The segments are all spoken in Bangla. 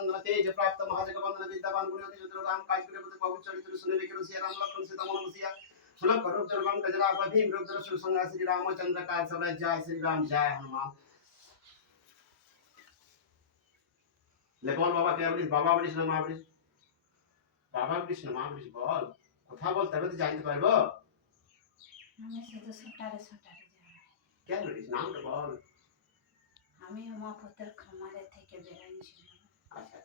नंदन तेज प्राप्त महाजग वंदन विद्यावान गुणवती चतुर राम काज करे पति पवित्र चरित्र सुने विक्रम सिया राम लक्ष्मण सीता मन बसिया सुलभ करो दुर्गम गजरा भीम रुद्र सुरसंगा श्री रामचंद्र का सब जय श्री राम जय हनुमान ले बोल बाबा क्या বলিস বাবা বলিস না মা বলিস বাবা বলিস না মা বলিস বল কথা বল তবে তো জানতে পারবো আমি শুধু ছোটারে ছোটারে যাই क्या বলিস নামটা বল আমি উমাপতের খামারে থেকে বেরাইছিলাম আচ্ছা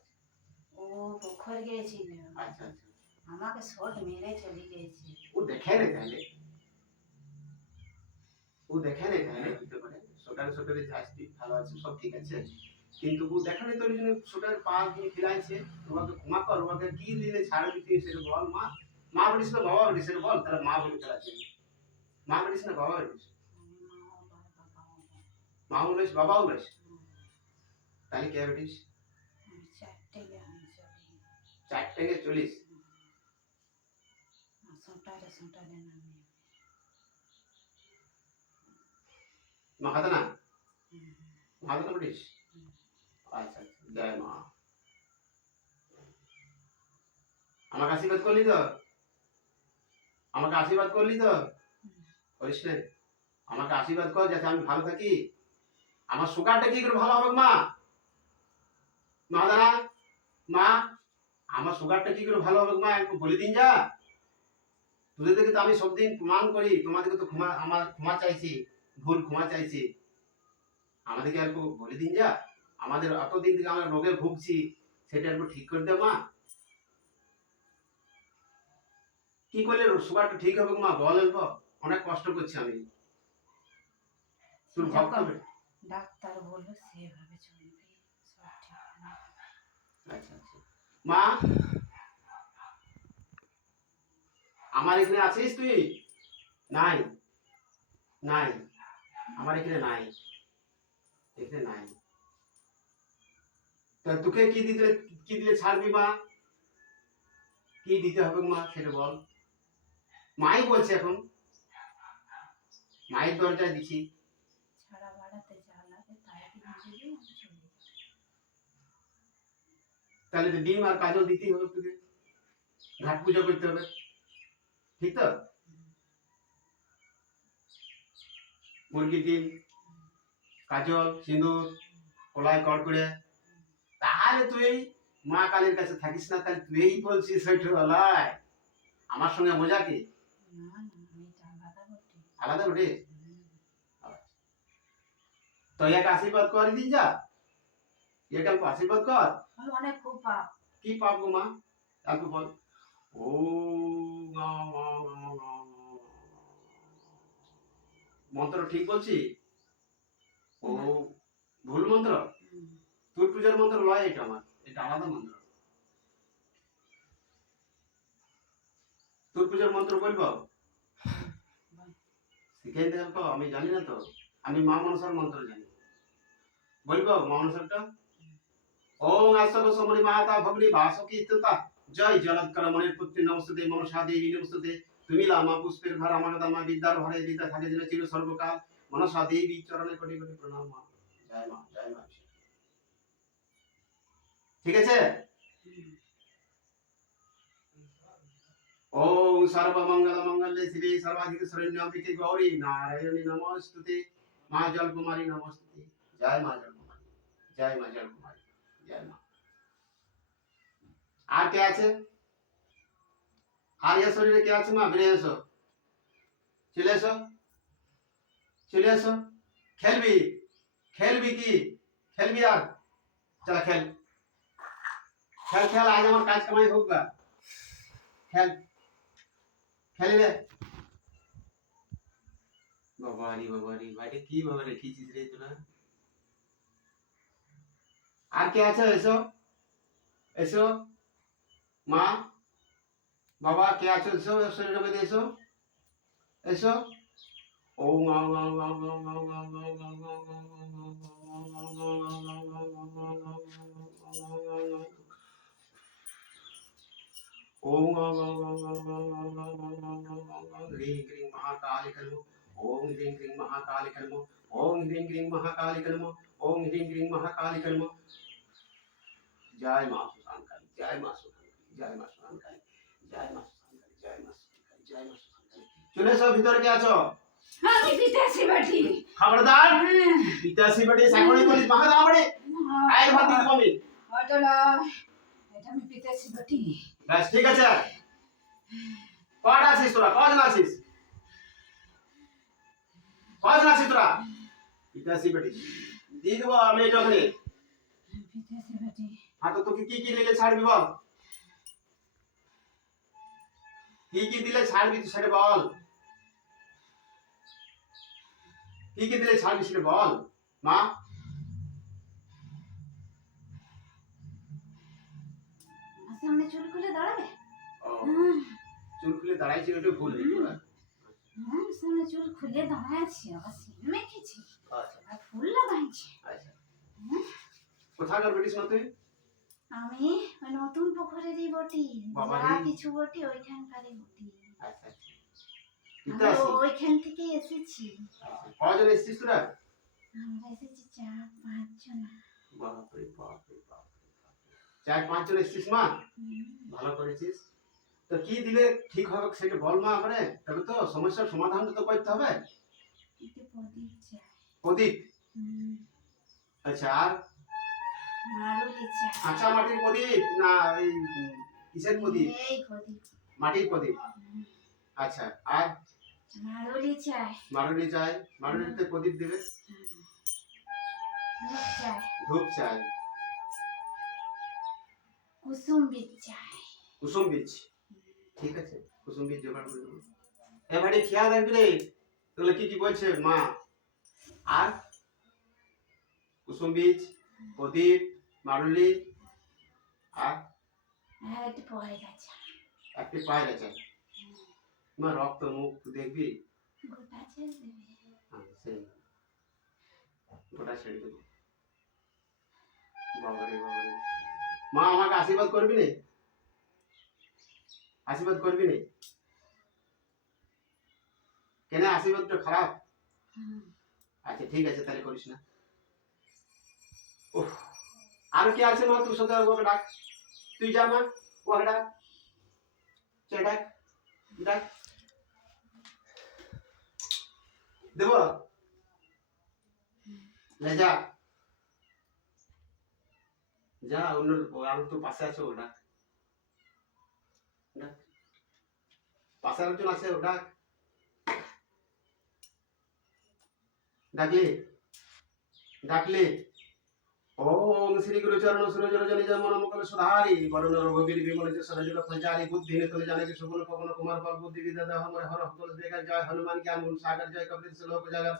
ও পোখর গিয়েছিল আচ্ছা আচ্ছা আমাকে শট মেরে চলে গিয়েছে ও দেখে রে তাহলে ও দেখে রে তাহলে হতে পারে সকালে যাচ্ছি ভালো আছে সব ঠিক আছে কিন্তু ও দেখে রে তোর জন্য সকালে পা দিয়ে খিলাইছে তোমাকে ক্ষমা কর ওকে কি দিলে ছাড় দিতে সেটা বল মা মা বলিস না বাবা বলিস সেটা বল তাহলে মা বলে চালাচ্ছে মা বলিস না বাবা বলিস মা বলিস বাবা বলিস তাহলে কে বলিস চারটে গে চলিস ছোটারে ছোটারে নামে মাহাদানা মাহাদানা বলিস আচ্ছা আচ্ছা জয় মা আমাকে আশীর্বাদ করলি তো আমাকে আশীর্বাদ করলি তো করিস না আমাকে আশীর্বাদ কর যাতে আমি ভালো থাকি আমার সুগারটা কি করে ভালো হবে মা মাহাদানা মা আমার সুগারটা কি করে ভালো হবে মা একটু বলে দিন যা তোদেরকে তো আমি সব দিন প্রমাণ করি তোমাদেরকে তো ক্ষমা আমার ক্ষমা চাইছি ভুল ক্ষমা চাইছি আমাদেরকে একটু বলে দিন যা আমাদের এতদিন থেকে আমরা রোগে ভুগছি সেটা একটু ঠিক করে দে মা কি করলে সুগারটা ঠিক হবে মা বল অল্প অনেক কষ্ট করছি আমি তোর ভাব হবে ডাক্তার বলল সেভাবে চলবে সব ঠিক হবে আচ্ছা আচ্ছা মা আমার এখানে আছিস তুই নাই নাই আমার এখানে নাই এখানে নাই তা তোকে কি দিলে ছাড়বি মা কি দিতে হবে মা সেটা বল মাই বলছে এখন মায়ের দরজায় দিছি ছাড়া বাড়াতে যা লাগে তাই দিয়ে দিবি চলে তাহলে তো ডিম আর কাজল দিতেই হবে তোকে ঘাট পূজা করতে হবে ঠিক তো মুরগির ডিম কাজল সিঁদুর কলাই কড়কড়ে তাহলে তুই মা কালীর কাছে থাকিস না তাহলে তুই বলছিস ছোটবেলায় আমার সঙ্গে মজা কি না না আমি এটা আলাদা করতে আলাদা বটে তো এক আশীর্বাদ করে দিন যা এটা আশীর্বাদ কর আমি অনেক খুব পাপ কি পাপ গো মা তারপর বল ও মন্ত্র ঠিক বলছি ও ভুল মন্ত্র তোর পূজার মন্ত্র লয় এটা আমার এটা আলাদা মন্ত্র তোর পূজার মন্ত্র বলবো শিখাই দেব তো আমি জানি না তো আমি মা মনসার মন্ত্র জানি বলবো মা মনসারটা ওম আশ্বর সমরি মাতা ভগনি বাসকি স্থিতা জয় জলৎকর মনের পুত্রী নমস্তে মনসা দেবী নমস্তে তুমি লামা পুষ্পের ভার আমার দামা বিদ্যার ভরে বিদ্যা থাকে যেন চির সর্বকাল মনসা দেবী চরণে কোটি কোটি প্রণাম মা জয় মা ঠিক আছে ওম সর্বমঙ্গল মঙ্গলে শিবে সর্বাধিক শরণ্যম্বিকে গৌরী নারায়ণী নমস্তুতে মা জলকুমারী নমস্তুতে জয় মা জলকুমারী জয় মা জলকুমারী জয় মা আর কে আছে আর এ শরীরে কে আছে মা বেরিয়ে এসো চলে এসো চলে এসো খেলবি খেলবি কি খেলবি আর চল খেল খেল খেল আজ আমার কাজ কামাই হোক গা খেল খেলে বাবারি ভাইটা কি ভাবে রেখেছিস রে তোরা আর কে আছে এসো এসো মা বাবা কে আছো এসো শরীরের মধ্যে এসো এসো ও ओम ह्रीं क्रीं महाकाली नमो ओम ह्रीं क्रीं महाकाली नमो ओम ह्रीं क्रीं महाकाली नमो ओम ह्रीं क्रीं महाकाली नमो জয় মা সুধানকালী, জয় মা সুধানকালী, জয় মা সুধানকালী, জয় মা সুধানকালী, জয় মা সুধানকালী, জয় মা সুধানকালী। চলে এসো, ভিতরে কে আছো? আমি পিতাসি বাটি। খবরদার, পিতাসি বেটি সাকড়ি কলি মাথা দাও বড়ে। আই ভাত দিতে আমি। অটলা, এটা আমি পিতাসি বাটি। ব্যাস ঠিক আছে। কটা আছিস তোরা? কজন আছিস? কজন আছিস তোরা? পিতাসি বেটি দিয়ে দেবো আমি এটা ওখানে। পিতাসি বাটি। হ্যাঁ তো তোকে কি কি দিলে ছাড়বি বল? কি কি দিলে ছাড়বি তুই সেটা বল। কি কি দিলে ছাড়বি সেটা বল মা। আমার সামনে চুল খুলে দাঁড়াবে? ও, চুল খুলে দাঁড়াইছি ওটা ভুল হয়ে গেল। আমার সামনে চুল খুলে দাঁড়াইছি, আবার সিন মেখেছি, আচ্ছা আর ফুল লাগাইছি। আচ্ছা। কোথাকার বেটিস না তুই? আমি ওই নতুন পুকুরেরই বটি, বাবা যা রে। কিছু বটি ওইখানকারই বটি। আচ্ছা আচ্ছা। আমি পিতাসি। ওইখান থেকে এসেছি। কজন এসেছিস তোরা? আমরা এসেছি 4-5 জন। বাপরে বাপরে বাপরে। 4-5 জন এসেছিস মা? ভালো করেছিস। তো কি দিলে ঠিক হবে সেটা বল মা আমারে, তবে তো সমস্যার সমাধান তো করতে হবে। একটু প্রদীপ চাই। প্রদীপ। আচ্ছা আর মারুলি চাই। কাঁচা মাটির প্রদীপ না এই কিসের প্রদীপ? এই প্রদীপ। মাটির প্রদীপ। আচ্ছা আর মারুলি চাই। মারুলি চাই। মারুলিতে প্রদীপ দিবে। ধূপ চাই। ধূপ চাই। কুসুম বীজ চাই। কুসুম বীজ। ঠিক আছে, কুসুম বীজ জোগাড় করে দেবো। এবারে খেয়াল রাখবি রে, তাহলে কি কি বলছে মা। আর কুসুম বীজ, প্রদীপ, মারুলি আর আর একটু পরে গেছে। একটি পায়রা চাই। মা রক্ত মুখ দেখবি? গোটা ছেড়ে দেবে। হ্যাঁ সেই গোটা ছেড়ে দেবো। বাবারে বাবারে। মা আমাকে আশীর্বাদ করবি নে? আশীর্বাদ করবি নে? কেন আশীর্বাদটা খারাপ? আচ্ছা ঠিক আছে তাহলে করিস না। উফ, আর কি আছে মা তোর সাথে? ওকে ডাক, তুই যা মা, ওকে ডাক, চল ডাক, ডাক দেব। লে যা যা, অন্য আর তো পাশে আছে ও ডাক, ডাক পাশে আরেকজন আছে ও ডাক, ডাকলি ডাকলি। ওম শ্রী গুরু চরণ সুরজ রজনী জন্ম নমকল সুধারি বরণ রঘুবীর বিমল যশ রজল ফলচারি বুদ্ধি নিতলে জানকি সুগুণ পবন কুমার পাল বুদ্ধি বিদ্যা দেহ মরে হর হল বেকার জয় হনুমান জ্ঞান গুণ সাগর জয় কপিল শ্লোক জাগর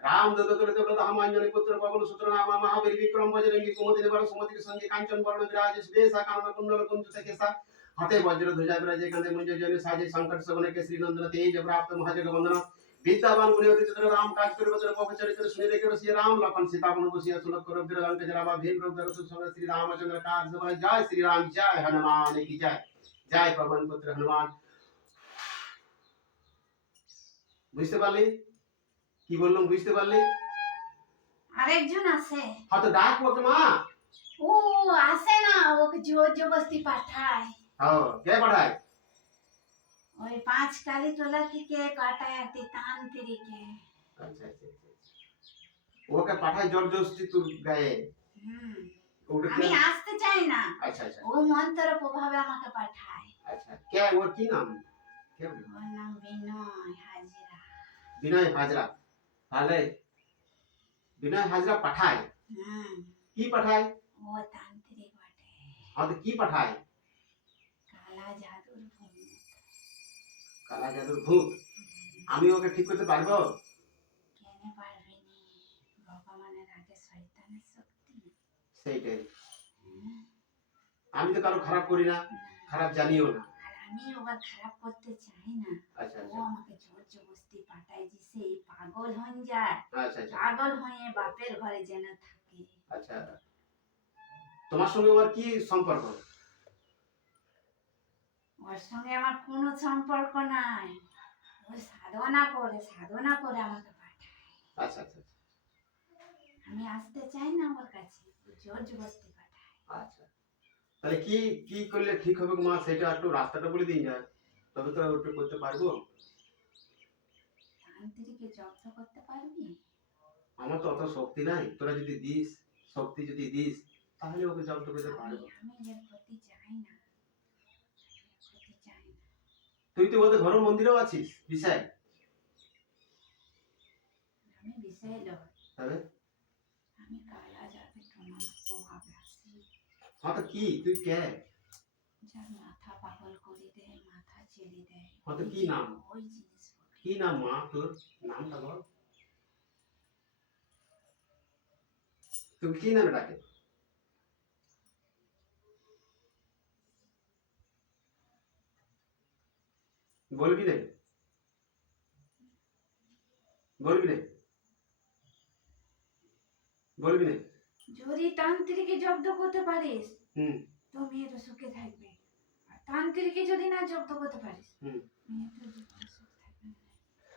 রাম দূত তুলিত ব্রত হামাঞ্জনি পুত্র পবন সূত্র নাম মহাবীর বিক্রম বজরঙ্গী কুমতি নিবার সুমতি সঙ্গে কাঞ্চন বর্ণ বিরাজ বেশা কানন কুণ্ডল কুঞ্চিত কেশা হাতে বজ্র ধ্বজা বিরাজে কাঁধে মুঞ্জ জনি সাজে সংকট সবনে কেশরী নন্দন তেজ প্রাপ্ত মহাজগ বন্দন विद्यावान गुणी अति चतुर राम काज करे बचन पव चरित्र सुनि रे श्री राम लखन सीता मन बसिया सुलभ कर बिर लंक जरावा भीम रूप धर सुन श्री रामचंद्र काज सब जय श्री राम जय हनुमान की जय जय पवन पुत्र हनुमान। বুঝতে পারলি কি বললাম? বুঝতে পারলি? আরেকজন আছে। হ্যাঁ তো ডাক ওকে মা। ও আসে না, ওকে জোর জবরদস্তি পাঠায়। হ্যাঁ কে পাঠায়? ওই 5 কালী তোলা থেকে কাটায় একটি তান্ত্রিকে। আচ্ছা আচ্ছা ওকে পাঠায় জোর জবরদস্তি তোর গায়ে। ওটা আমি আসতে চাই না। আচ্ছা আচ্ছা ও মন্ত্র প্রভাবে আমাকে পাঠায়। আচ্ছা কে ওর কি নাম? কে ওর নাম বিনয় হাজরা। বিনয় হাজরা। তাহলে বিনয় হাজরা পাঠায়? কি পাঠায়? ও তান্ত্রিক বটে। হ্যাঁ তো কি পাঠায়? কালা জাদুর ভূত। কালা জাদুর ভূত। আমি ওকে ঠিক করতে পারবো? কেন পারবেনি? ভগবানের আগে শয়তানের শক্তি। সেইটাই। আমি তো কারো খারাপ করি না, খারাপ জানিও না। আর আমি ওকে খারাপ করতে চাই না। আচ্ছা ও আচ্ছা আমাকে জোর জবরদস্তি পাঠায় যে সেই পাগল হয়ে যায়। আচ্ছা আচ্ছা পাগল হয়ে বাপের ঘরে যেন থাকে। আচ্ছা তোমার সঙ্গে ওর কি সম্পর্ক? ওর সঙ্গে আমার কোনো সম্পর্ক নাই। ও সাধনা করে আমাকে পাঠায়। আচ্ছা আচ্ছা আমি আসতে চাই না ওর কাছে, জোর জবরদস্তি পাঠায়। আচ্ছা তাহলে কি কি করলে ঠিক হবে মা, সেটা একটু রাস্তাটা বলে দিন যা, তবে তো ওটা করতে পারবো। তান্ত্রিকে জব্দ করতে পারবি? আমার তো অত শক্তি নাই, তোরা যদি দিস, শক্তি যদি দিস, তাহলে ওকে জব্দ করতে পারবো। আমি এর প্রতি চাই না, প্রতি চাই না। তুই তো ওদের ঘর মন্দিরেও আছিস বিশাল। আমি বিষয় লয়, তাহলে আমি কালা যাবে তোমার প্রভাবে আসি, হ্যাঁ তো কি তুই কে? যার মাথা পাগল করে দেয়, মাথা চেলে দেয়, হ্যাঁ তো কি নাম? ওই জিনিস বলে। কি নাম মা তোর? নামটা বল। তুই কি নামে ডাকে? বলবি না? বলবি না? বলবি না? যদি তান্ত্রিকে জব্দ করতে পারিস হুম তো মেয়েটা সুখে থাকবে, আর তান্ত্রিকে যদি না জব্দ করতে পারিস হুম। মেয়েটা জীবনে সুখ থাকবে না।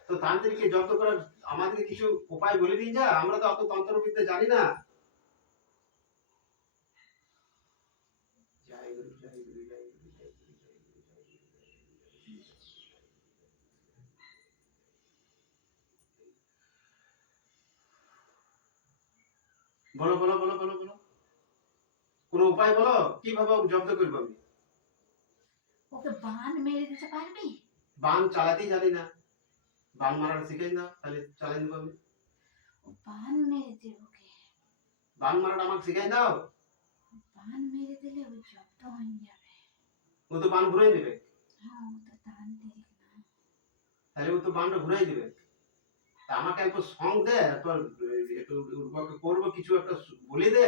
তো তান্ত্রিককে জব্দ করার আমাদের কিছু উপায় বলে দিন যা, আমরা তো অত তন্ত্রবিদ্যা জানি না। জয় গুরু, জয় গুরু, জয় গুরু, জয় গুরু, জয় গুরু, জয় গুরু, জয় গুরু। বলো বলো বলো বলো বলো, কোনো উপায় বলো, কিভাবে ওকে জব্দ করবো আমি? ওকে বান মেরে দিতে পারবি? বান চালাতেই জানি না, বান মারার শিখাই না, তাহলে চালাই দেবো আমি। ও বান মেরে দে ওকে, বান মারাটা আমাকে শিখাই দাও। বান মেরে দিলে ও জব্দ হয়ে যাবে। ও তো বান ঘুরাই দেবে। হ্যাঁ, ও তো তান্ত্রিক না। তাহলে ও তো বানটা ঘুরাই দেবে। তা আমাকে একটু সং দে, একটু একটু ওকে করবো কিছু একটা বলে দে,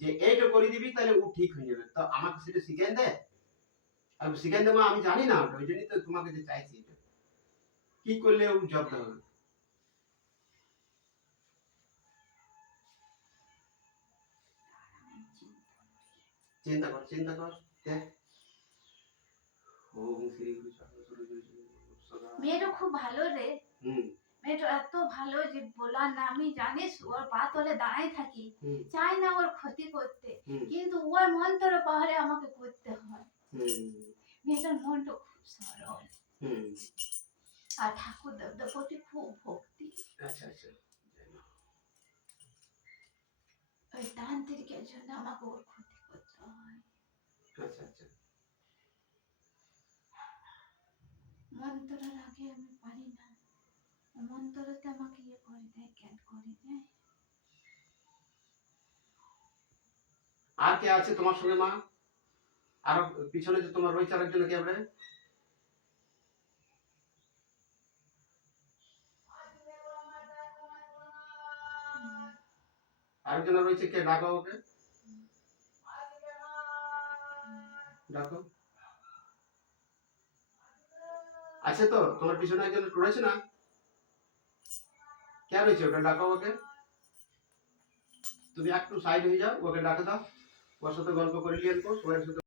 যে এইটা করে দিবি তাহলে ও ঠিক হয়ে যাবে। তো আমাকে সেটা শিখাই দে। আর শিখাই দেবো, আমি জানি না ওটা, ওই জন্যই তো তোমাকে যে চাইছি এটা। কি করলে ও জব্দ হবে? আমি চিন্তা করি। চিন্তা কর, চিন্তা কর, দেখ। ওম শ্রী গুরু চরণ সরোজ সদা। মেয়েটা খুব ভালো রে, হুম মেয়েটা এত ভালো যে বলার না। আমি জানিস ওর পা তলে দাঁড়াই থাকি, হুম চাই না ওর ক্ষতি করতে, হুম কিন্তু ওর মন্ত্র পাহাড়ে আমাকে করতে হয়। হুম মেয়েটার মনটা খুব সরল, হুম। আর ঠাকুর দেবতার প্রতি খুব ভক্তি। আচ্ছা আচ্ছা। ওই তান্ত্রিকের জন্য আমাকে ওর ক্ষতি করতে হয়। আচ্ছা আচ্ছা। মন্ত্রের আগে আমি পারি না, মন্ত্রতে আমাকে ইয়ে করে দেয়, জ্ঞান করে দেয়। আর কে আছে তোমার সঙ্গে মা? আর পিছনে যে তোমার রয়েছে আরেকজন, কে হবে? আরেকজন রয়েছে, কে? ডাকো ওকে, ডাকো। আছে তো তোমার পিছনে একজন রয়েছে না? কে রয়েছে? ওকে ডাকো ওকে। তুমি একটু সাইড হয়ে যাও, ওকে ডাকে দাও, ওর সাথে গল্প করে নিয়ে আসবো, সবার সাথে।